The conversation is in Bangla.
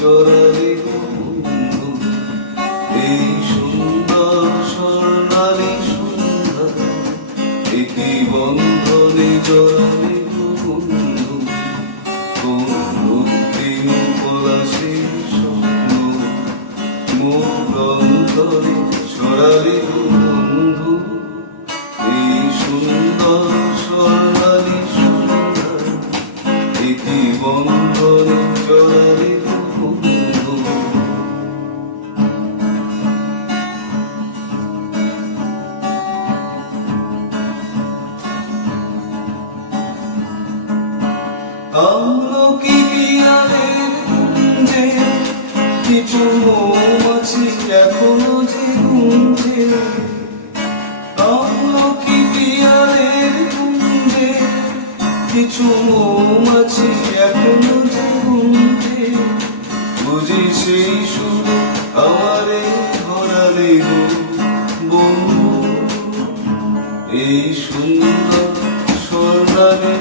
জড়ালি বন্ধু এই সুন্দর স্বর্ণালী সন্ধ্যা একই বন্ধনে জড়ালি বন্ধু কোন রক্তিম পলাশে স্বপ্ন মোর অন্তরে ছড়ালি বন্ধু এই সুন্দর স্বর্ণালী সন্ধ্যা একই বন্ধনে জড়ালি বন্ধু। আমলকি পিয়ালের কুঞ্জে কিছু মৌমাছি এখনো যে গুঞ্জে, আমলকি পিয়ালের কুঞ্জে কিছু মৌমাছি এখনো যে গুঞ্জে, বুঝি সেই সুর আমারে ধরালে গো বন্ধু এই সুন্দর স্বর্ণালী